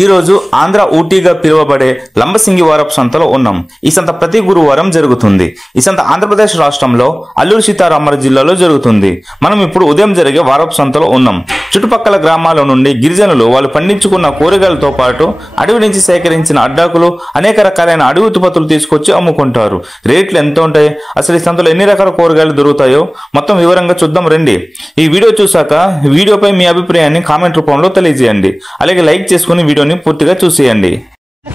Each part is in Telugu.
ఈ రోజు ఆంధ్ర ఊటీగా పిలువబడే లంబసింగి వారపు సంతలో ఉన్నాం. ఈ సంత ప్రతి గురువారం జరుగుతుంది. ఈ సంత ఆంధ్రప్రదేశ్ రాష్ట్రంలో అల్లూరు సీతారామరాజు జిల్లాలో జరుగుతుంది. మనం ఇప్పుడు ఉదయం జరిగే వారపు సంతలో ఉన్నాం. చుట్టుపక్కల గ్రామాల నుండి గిరిజనులు వాళ్ళు పండించుకున్న కూరగాయలతో పాటు అడవి నుంచి సేకరించిన అడ్డాకులు అనేక రకాలైన అడవి ఉత్పత్తులు తీసుకొచ్చి అమ్ముకుంటారు. రేట్లు ఎంత ఉంటాయి, అసలు ఈ సంతలో ఎన్ని రకాల కూరగాయలు దొరుకుతాయో మొత్తం వివరంగా చూద్దాం రండి. ఈ వీడియో చూసాక వీడియోపై మీ అభిప్రాయాన్ని కామెంట్ రూపంలో తెలియజేయండి. అలాగే లైక్ చేసుకుని వీడియోని పూర్తిగా చూసేయండి.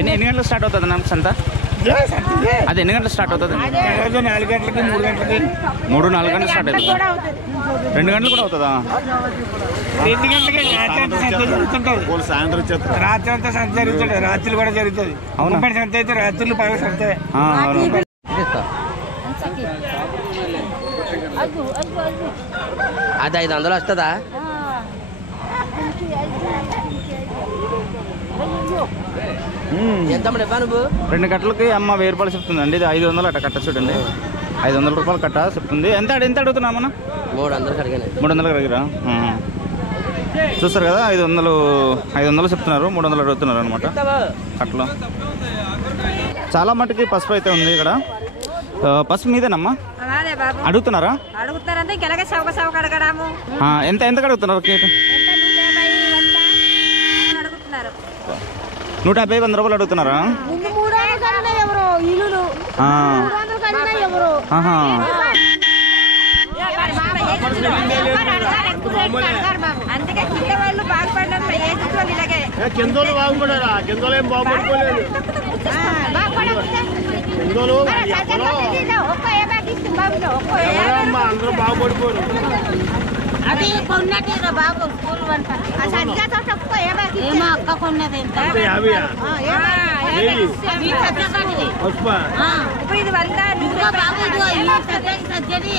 ఎన్ని గంటలకు స్టార్ట్ అవుతుంది నాకు సంత? అది ఎన్ని గంటలకు స్టార్ట్ అవుతుంది? 4 గంటలకి 3 గంటలకి 3-4 గంటలు స్టార్ట్ అవుతుంది. 2 గంటలు కూడా అవుతుందా? 2 గంటలకి సాయంత్రం రాత్రి అంతా సంత జరుగుతుంది. రాత్రులు కూడా జరుగుతుంది. అవును, సంత అయితే రాత్రులు పగల సంత. అది 500 వస్తుందా? 2 గంటలకి అమ్మ 1000 రూపాయలు చెప్తుందండి. ఇది 500 అట్ట కట్ట చూడండి. 500 రూపాయలు కట్ట చెప్తుంది. ఎంత అడుగుతున్నా మన? 300 అడిగిరా? చూస్తారు కదా, 500 చెప్తున్నారు, 300 అడుగుతున్నారు అనమాట అట్లా. చాలా మటుకి పసుపు అయితే ఉంది ఇక్కడ. పసుపు మీదేనమ్మా అడుగుతున్నారా? ఎంత అడుగుతున్నారు? కేటు 150-100 రూపాయలు అడుగుతున్నారా? అందరూ బాగుపడిపోరు. అది కొన్నది బాబు స్కూల్ వంట ఆ సంజాతో తక్కువ ఏమో అక్క కొన్నది ఎంత 50 ఈ సజ్జది పుష్ప ఇప్పుడు ఇది 100 ఇంకా బాబు ఇది సజ్జది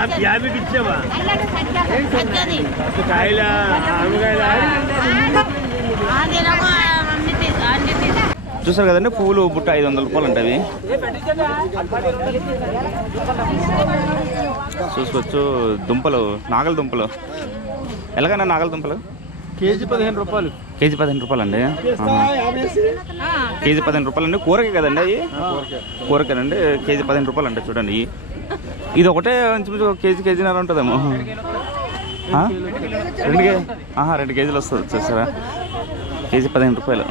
50 ఇచ్చావా? సజ్జది కాయల ఆలుగాయల ఆదేరో అన్నిటి చూసారు కదండి, పువ్వులు బుట్ట 500 రూపాయలు ఉంటాయి. చూసుకోవచ్చు. దుంపలు, నాగల దుంపలు ఎలాగైనా నాగల దుంపలు కేజీ 15 రూపాయలు. కేజీ 15 రూపాయలు అండి. కేజీ 15 రూపాయలు అండి. కూరకే కదండి అవి? కూరకేనండి. కేజీ 15 రూపాయలు అంటే చూడండి. ఇది ఒకటే కేజీన్నర ఉంటుందేమో. 2 కేజీలు వస్తుంది. చూసారా, కేజీ 15 రూపాయలు.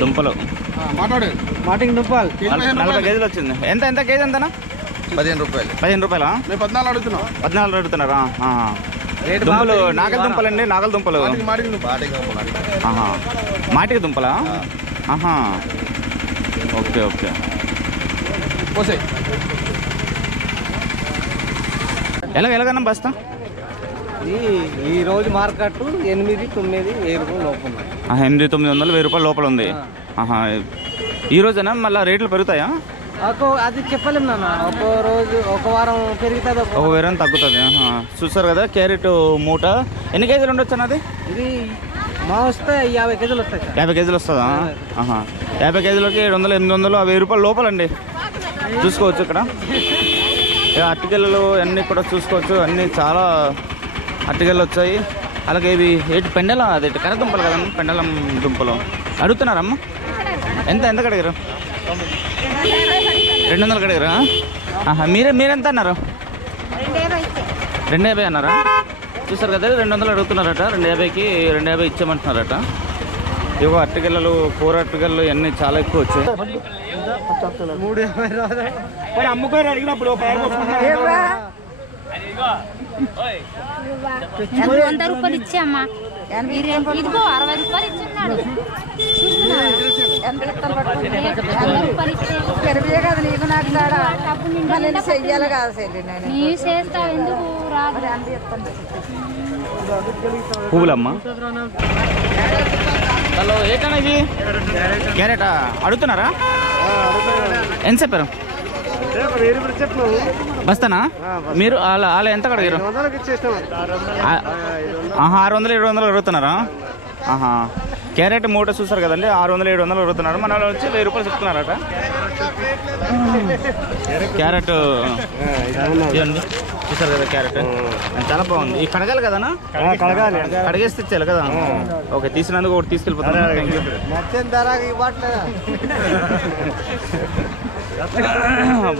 దుంపలు మాటింగ్ దుంపలు 40 కేజీలు వచ్చింది. ఎంత కేజీ ఎంతనా? 15 రూపాయలు. 15 రూపాయలా? 14 అడుగుతున్నాం. 14 అడుగుతున్నారా? దుంపలు నాగల దుంపలు అండి. నాగల దుంపలు మాటికి దుంపలా? ఓకే. ఎలాగన్నా బస్తా? ఈ రోజు మార్కెట్ 8-9 లోపల 800-900 రూపాయల లోపల ఉంది. ఈ రోజేనా మళ్ళీ రేట్లు పెరుగుతాయా? అది చెప్పలేము నాన్న. ఒక రోజు ఒక వారం పెరుగుతుంది, ఒక వారం తగ్గుతుంది. చూస్తారు కదా, క్యారెట్ మూట ఎన్ని కేజీలు ఉండొచ్చు అన్నది? ఇది మా వస్తే 50 కేజీలు వస్తాయి. 50 కేజీలు వస్తుందా? 50 కేజీలకి 700-800 1000 రూపాయల లోపలండి. చూసుకోవచ్చు ఇక్కడ అట్టికెళ్ళు అన్నీ కూడా చూసుకోవచ్చు. అన్నీ చాలా అట్టికెళ్ళు వచ్చాయి. అలాగే ఇవి పెండలం, అదే కర్ర దుంపలు కదండి, పెండలం దుంపలు అడుగుతున్నారమ్మా. ఎంత కడిగారు? 200 కడిగారా? మీరెంత అన్నారు? 250 అన్నారా? చూసారు కదా, 200 అడుగుతున్నారట. 250కి 250 ఇచ్చామంటున్నారట. ఇవో అట్టికెళ్ళు, కూర అట్టికెళ్ళు అన్నీ చాలా ఎక్కువ వచ్చాయి. 350 అమ్ముకోరు అడిగినప్పుడు 100 రూపాయలు ఇచ్చామ్మా. ఇదిగో 60 రూపాయలు ఇచ్చున్నాడు. పువ్వులమ్మా. హలో, ఏంటన్నా ఇది? క్యారెటా అడుగుతున్నారా? ఎంత చెప్పారు? బస్తానా? మీరు అలా ఎంత కడిగారు? 600-700 అడుగుతున్నారా? క్యారెట్ మూట చూసారు కదండి, 600-700 అడుగుతున్నారు. మన వచ్చి 1000 రూపాయలు చెప్తున్నారట. క్యారెట్ ఇవ్వండి, చూసారు కదా క్యారెట్ చాలా బాగుంది. ఈ కడగాలి కదా, కడిగేస్తే ఇచ్చేయాలి కదా. ఓకే, తీసినందుకు ఒకటి తీసుకెళ్ళిపోతాను. Thank you.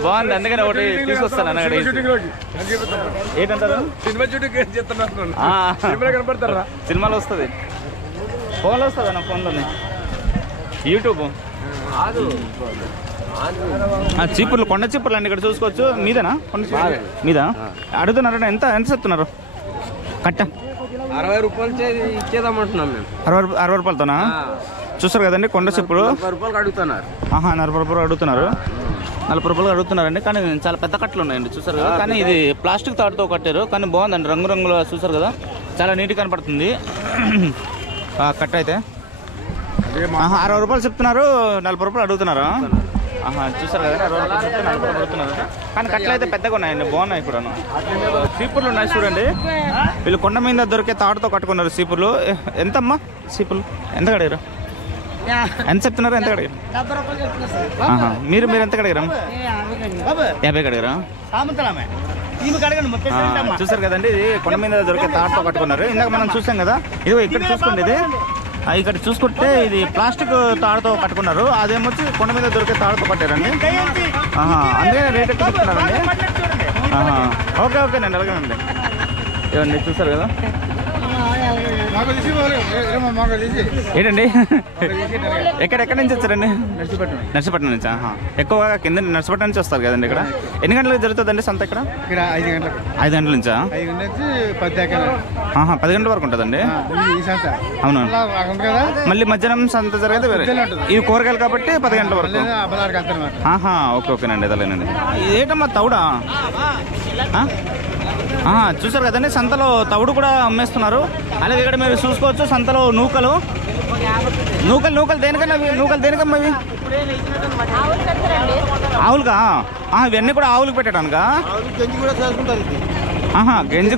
బాగుంది, అందుకని ఒకటి తీసుకొస్తాను అన్న. ఏంటంటారు, సినిమాలో వస్తుంది, ఫోన్లో వస్తుంది అన్న, ఫోన్లోనే యూట్యూబ్. చీపుర్లు, కొండ చీపుర్లు అండి ఇక్కడ చూసుకోవచ్చు. మీదేనా కొండ చీపుర్లు? మీదా అడుగుతున్నారా? ఎంత ఎంత చెప్తున్నారు కట్ట? 60 రూపాయలు ఇచ్చేదామంటున్నాం మేము. 60 రూపాయలతోనా? చూస్తారు కదండి కొండ చీపురు. 40 రూపాయలు అడుగుతున్నారు. 40 రూపాయలు అడుగుతున్నారు. 40 రూపాయలు అడుగుతున్నారండి. కానీ చాలా పెద్ద కట్టలు ఉన్నాయండి, చూసారు కదా. కానీ ఇది ప్లాస్టిక్ తాడుతో కట్టారు, కానీ బాగుందండి, రంగురంగులు చూసారు కదా, చాలా నీట్గా కనపడుతుంది కట్ట అయితే. 60 రూపాయలు చెప్తున్నారు, 40 రూపాయలు అడుగుతున్నారు. చూసారు కదా, 60 రూపాయలు చెప్తే 40 రూపాయలు అడుగుతున్నారు. కానీ కట్టలు అయితే పెద్దగా ఉన్నాయండి, బాగున్నాయి కూడా. సీపుర్లు ఉన్నాయి చూడండి, వీళ్ళు కొండ మీద దొరికే తాడుతో కట్టుకున్నారు సీపుర్లు. ఎంతమ్మా సీపుర్లు? ఎంత కడిగారు? ఎంత చెప్తున్నారు? ఎంత కడిగారు? మీరు ఎంత కడిగారా? 50 కడిగారా? చూసారు కదండి, ఇది కొండ మీద దొరికే తాడుతో కట్టుకున్నారు. ఇందాక మనం చూసాం కదా, ఇది ఇక్కడ చూసుకోండి, ఇది ఇక్కడ చూసుకుంటే ఇది ప్లాస్టిక్ తాడుతో కట్టుకున్నారు, అదేమొచ్చి కొండ మీద దొరికే తాడుతో కట్టారండి. అందుకే రేట్ ఎక్కువ చెప్తున్నారండి. ఓకే ఓకేనండి, అలాగేనండి. ఇవన్నీ చూసారు కదా. ఏంటండి, ఎక్కడెక్కడి నుంచి వచ్చారండి? నర్సీపట్నం నుంచా? ఎక్కువగా కింద నర్సీపట్నం నుంచి వస్తారు కదండి. ఇక్కడ ఎన్ని గంటలకు జరుగుతుందండి సంత? ఇక్కడ 5 గంటల నుంచా? 10 గంటల వరకు ఉంటుందండి. అవును, మళ్ళీ మధ్యాహ్నం సంత జరిగేది వేరే. ఇవి కూరగాయలు కాబట్టి 10 గంటల వరకు. ఓకే ఓకేనండి, అదేలేనండి. ఏంటమ్మా తౌడా? చూసారు కదండి, సంతలో తవుడు కూడా అమ్మేస్తున్నారు. అలాగే ఇక్కడ మీరు చూసుకోవచ్చు సంతలో నూకలు దేనికమ్మా ఇవి? ఆవులుగా? ఇవన్నీ కూడా ఆవులకు పెట్టడానికా? గంజి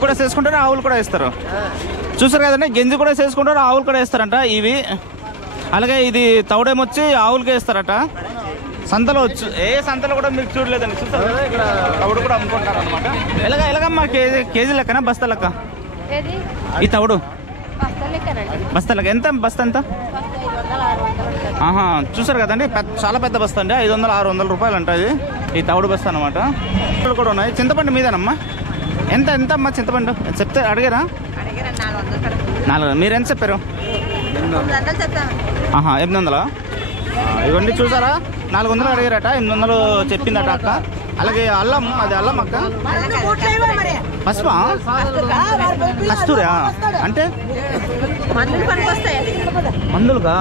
కూడా చేసుకుంటారు, ఆవులు కూడా వేస్తారు. చూసారు కదండి, గంజి కూడా చేసుకుంటారు, ఆవులు కూడా వేస్తారంట ఇవి. అలాగే ఇది తవుడేమొచ్చి ఆవులకే వేస్తారట. సంతలో ఏ సంతలో కూడా మీరు చూడలేదండి, చూస్తారు కదా, ఇక్కడ తవుడు కూడా అమ్ముకుంటారు అనమాట. ఎలాగమ్మా కేజీ లెక్కనా బస్తా లెక్క ఈ తవుడు? బస్తా లెక్క. ఎంత బస్తా ఎంత? చూసారు కదండి, చాలా పెద్ద బస్తా అండి, 500-600 రూపాయలు అంట ఇది, ఈ తవుడు బస్తా అనమాట. కూడా ఉన్నాయి. చింతపండు మీదేనమ్మా? ఎంత అమ్మా చింతపండు చెప్తే అడిగారా? 400. మీరు ఎంత చెప్పారు? 800. ఇవన్నీ చూసారా, 400 అడిగారట, 800 చెప్పిందట అక్క. అలాగే అల్లం, అది అల్లం అక్క? పసుపా? కస్తూరా అంటే మందులుగా?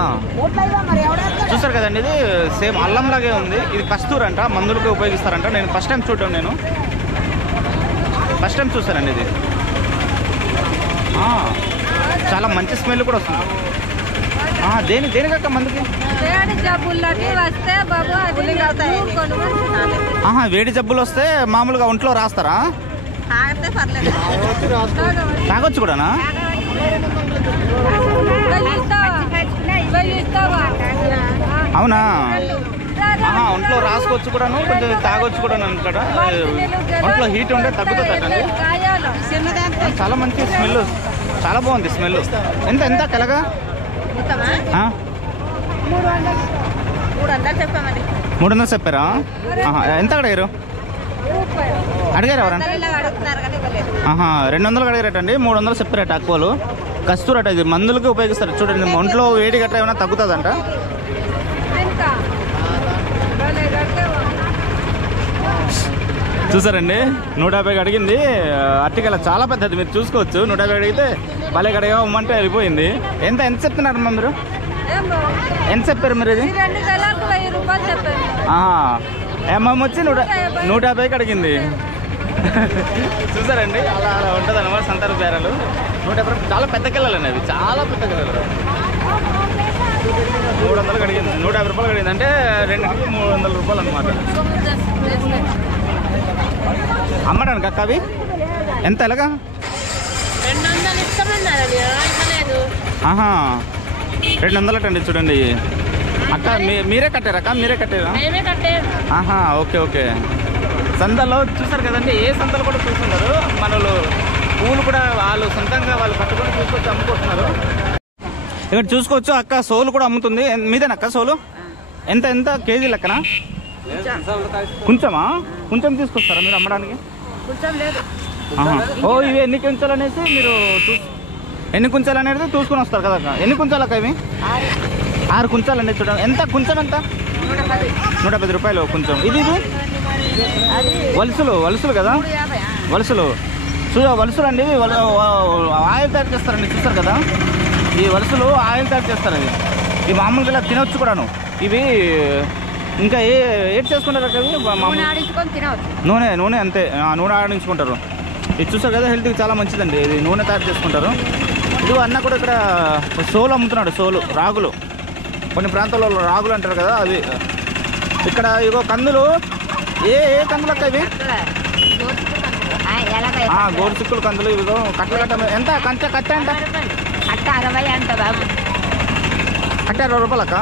చూసారు కదండి, ఇది సేమ్ అల్లం లాగే ఉంది. ఇది కస్తూరి అంట, మందులకి ఉపయోగిస్తారంట. నేను ఫస్ట్ టైం చూసానండి ఇది. చాలా మంచి స్మెల్ కూడా వస్తుంది. దేనికక్క మందుకి? వేడి జబ్బులు వస్తే మామూలుగా ఒంట్లో రాస్తారా? తాగొచ్చు కూడానా? అవునా? ఒంట్లో రాసుకోవచ్చు కూడాను, కొంచెం తాగొచ్చు కూడాను అనమాట. ఒంట్లో హీట్ ఉంటే తగ్గుతుందండి. చాలా మంచి స్మెల్, చాలా బాగుంది స్మెల్. ఎంత కలగా? 300 చెప్పారా? ఎంత అడిగారు? ఎవరన్నా? 200 అడిగారటండి, 300 చెప్పారట అక్కువలు. కస్తూరట, ఇది మందులకి ఉపయోగిస్తారు. చూడండి, ఒంట్లో వేడి గట్రా ఏమైనా తగ్గుతుందంట. చూసారండి, 150 అడిగింది. అట్టికల చాలా పెద్దది, మీరు చూసుకోవచ్చు. 150 అడిగితే భలే కడిగా ఇవ్వమంటే వెళ్ళిపోయింది. ఎంత చెప్తున్నారమ్మా మీరు? ఎంత చెప్పారు మీరు? ఇది అమ్మమ్మ వచ్చి 150కి అడిగింది. చూసారండి, అలా ఉంటుంది అనమాట సంతార బేరాలు. 150 చాలా పెద్ద కిల్లలు అవి, చాలా పెద్ద కిల్లలు. 300కి అడిగింది, 150 రూపాయలు అడిగింది. అంటే 2కి 300 రూపాయలు అనమాట. అమ్మడానికి అక్క అవి ఎంత? ఎలాగా? 200 అటండి. చూడండి, అక్క మీరే కట్టారా అక్క? మీరే కట్టారా? మేమే కట్టారు. ఆహా, ఓకే ఓకే. సంతలో చూసారు కదండి, ఏ సంతలు కూడా చూస్తున్నారు మనలు పూలు కూడా వాళ్ళు సొంతంగా వాళ్ళు కట్టుకొని తీసుకొచ్చి అమ్ముకుంటున్నారు. ఇక్కడ చూసుకోవచ్చు అక్క సోలు కూడా అమ్ముతుంది. మీదేనక్క సోలు? ఎంత ఎంత కేజీ లెక్కన? కొంచెమా? కొంచెం తీసుకొస్తారా మీరు అమ్మడానికి? ఓ, ఇవి ఎన్ని కుంచాలు అనేసి మీరు ఎన్ని కుంచాలు అనేది చూసుకుని వస్తారు కదా అక్క? ఎన్ని కుంచాలక్క ఇవి? 6 కుంచాలు అనేది చూడండి. ఎంత కొంచెం? ఎంత? 110 రూపాయలు కొంచెం. ఇది వలుసులు కదా, వలుసులు వలుసులు అండి. ఆయిల్ తయారు చేస్తారండి, చూస్తారు కదా. ఈ వలుసులు ఆయిల్ తయారు చేస్తారు. అది ఇవి మామూలుగా ఇలా తినవచ్చు కూడాను. ఇవి ఇంకా ఏం చేసుకుంటారు అక్క? నూనె అంతే, నూనె ఆడించుకుంటారు. ఇది చూస్తారు కదా, హెల్త్కి చాలా మంచిదండి. ఇది నూనె తయారు చేసుకుంటారు. ఇది అన్న కూడా ఇక్కడ సోలు అమ్ముతున్నాడు. సోలు, రాగులు, కొన్ని ప్రాంతాల్లో రాగులు అంటారు కదా అవి. ఇక్కడ ఇగో కందులు. ఏ కందులు అక్క ఇవి? గోరుచిక్కులు కందులు. ఇవిగో కట్టలు ఎంత? కట్ట ఎంత? 60 అంట బాబు. కట్ట 60 రూపాయలు అక్క.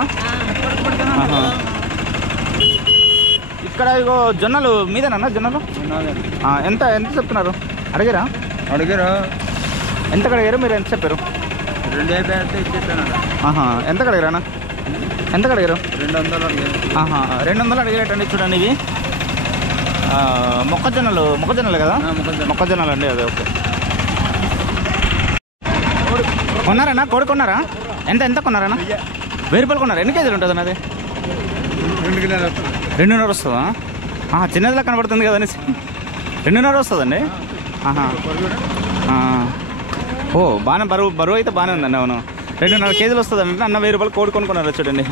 ఇక్కడ ఇగో జొన్నలు మీదేనన్నా? జొన్నలు ఎంత ఎంత చెప్తున్నారు? అడిగారా? ఎంత కడిగారు మీరు? ఎంత చెప్పారు? 250 ఎంత కడిగారా? ఎంత కడిగారు? 200 అడిగేటండి. చూడండి ఇవి మొక్కజొన్నలు కదా? మొక్కజొన్నలు అండి. అదే ఓకే. కొన్నారన్నా? కోడి కొన్నారా? ఎంత కొన్నారన్నా? 1000 రూపాయలు కొన్నారు. ఎన్ని కేజీలు ఉంటుంది అన్నది? 2.5 వస్తుందా? చిన్నదిలా కనబడుతుంది కదా అనేసి 2.5 వస్తుందండి. ఓ, బాగానే బరువు అయితే బాగానే ఉందండి. అవును, 2.5 కేజీలు వస్తుందండి. అన్న 1000 రూపాయలు కోడి కొనుక్కున్నారు చూడండి.